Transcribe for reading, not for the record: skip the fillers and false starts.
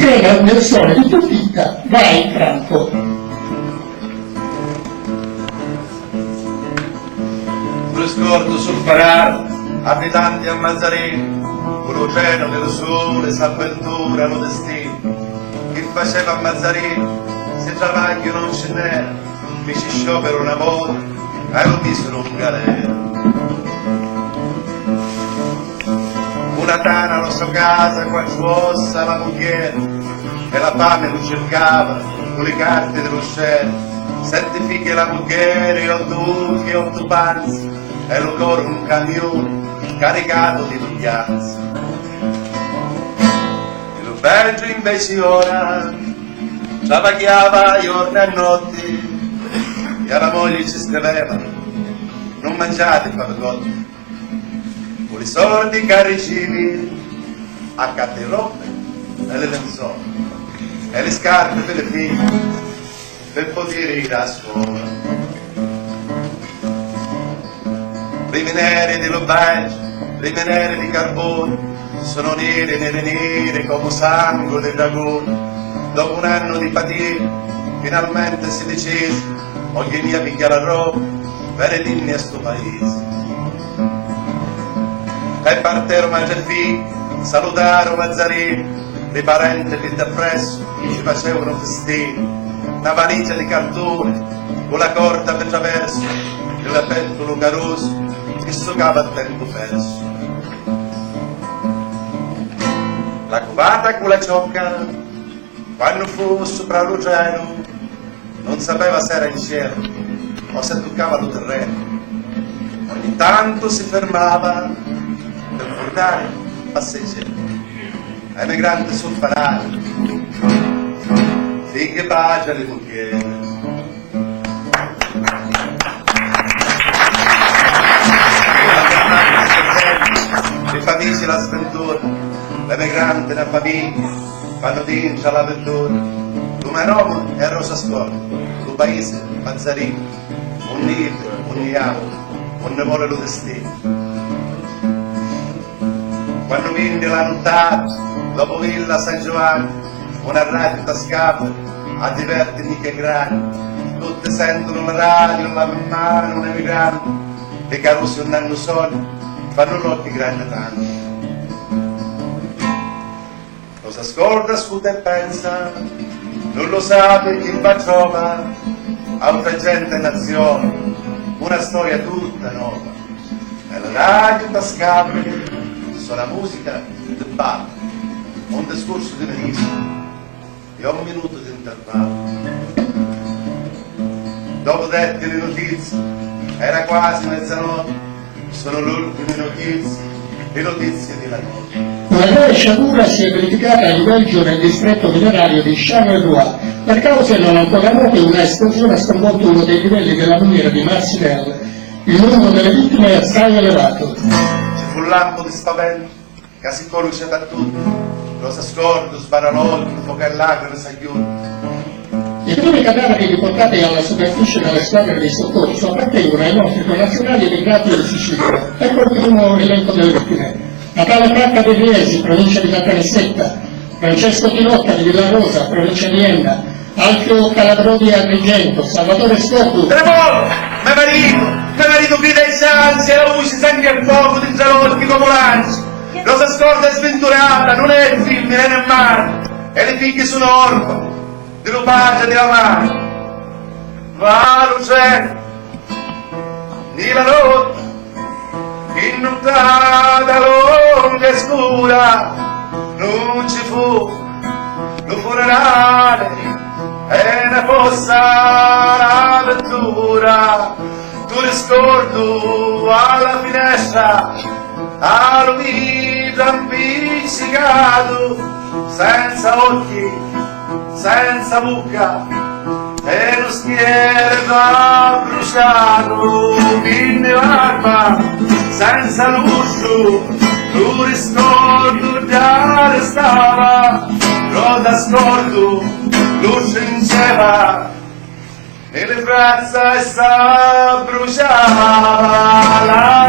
creda nel sole di tua vita, vai Franco. Lo scordo sul Farà, abitanti a Mazzarino, con l'oceano del sole s'avventurano destini. Chi faceva a Mazzarino, se travaglio non ce n'era, mi ci sciopero una volta e lo misero in galera. Una tana alla sua casa, qua ossa la mogliera, e la fame lo cercava con le carte dello cielo. 7 figlie la mogliera, e 8 ucchi e 8 panzi, e lo coro un camione caricato di luglianza. E lo Belgio invece ora travagliava giorno e notte, e alla moglie ci scriveva: non mangiate favogotti, con i soldi che ricevi a le robe e le lenzuola e le scarpe per le figlie per poter ir a scuola. Le minere di Belgio, le minere di carbone sono nere, nere, nere come sangue del dragone. Dopo un anno di fatica finalmente si decise: voglio mia picchia la roba per dirmi a sto paese. E partero mangia il figlio, salutarono Mazzarino, dei parenti lì da presso ci facevano festini. Una valigia di cartone con la corda per traverso e la pentola caroso che soccava il tempo perso. La covata con la ciocca, quando fu sopra l'oceano, non sapeva se era in cielo o se toccava il terreno. Ogni tanto si fermava per guardare passeggeri, emigranti sul fanale, fighe pace alle mogliere. Le famiglie la sventura, l'emigrante nella famiglia, fanno vincere l'avventura. Come Roma e Rosa Scuola, il paese Mazzarino, unite, uniamo, non ne vuole lo destino. Quando venne la nottata, dopo Villa San Giovanni, una radio scappa a divertirmi che grani. Tutti sentono la radio, la mano, un emigrante, le carrozze andando soli, fanno l'occhio grande tanto. Lo si scorda, scusa e pensa, non lo sa per chi va trova, altra gente e nazione, una storia tutta nuova. E la radio da scappi, suona musica di bar, un discorso di ministro e un minuto di intervallo. Dopo dette le notizie, era quasi mezzanotte, sono le ultime notizie, le notizie della notte. Una grave sciagura si è verificata a Belgio nel distretto minerario di Charleroi. Per cause non ancora note, una esplosione ha sconvolto uno dei livelli della miniera di Marcinelle. Il numero delle vittime è assai elevato. Ci fu un lampo di spavento che si conosce da tutti. Lo si scorda, sbaralò, il fuoco e lacrime si chiude. I primi cadaveri riportati alla superficie dalle squadre di soccorso appartengono ai nostri connazionali emigrati in Sicilia. Ecco il primo elenco delle vittime. Natale Franca di Riesi, provincia di Caltanissetta, Francesco Tinotta di Villarosa, provincia di Enna, Alfio Calabrodi di Agrigento, Salvatore Scotto. Tremolo! Mio marito grida in sanzi e la voce sangue e fuoco dentro l'occhio come lanci. Rosa scorda è sventurata, non è il film, è nel mare, e le figlie sono orfane, dello padre e della madre. Va l'oceano, di la notte, innuntata lunga e scura, non ci fu un funerale e ne fossa l'avventura. Tu riscordo alla finestra, allo vito appiccicato, senza occhi, senza bocca, e lo scherzo bruciato, in barba, senza lusso, tu riscordo già restava, rosa scordo, luce inceva, e le braccia essa bruciava, la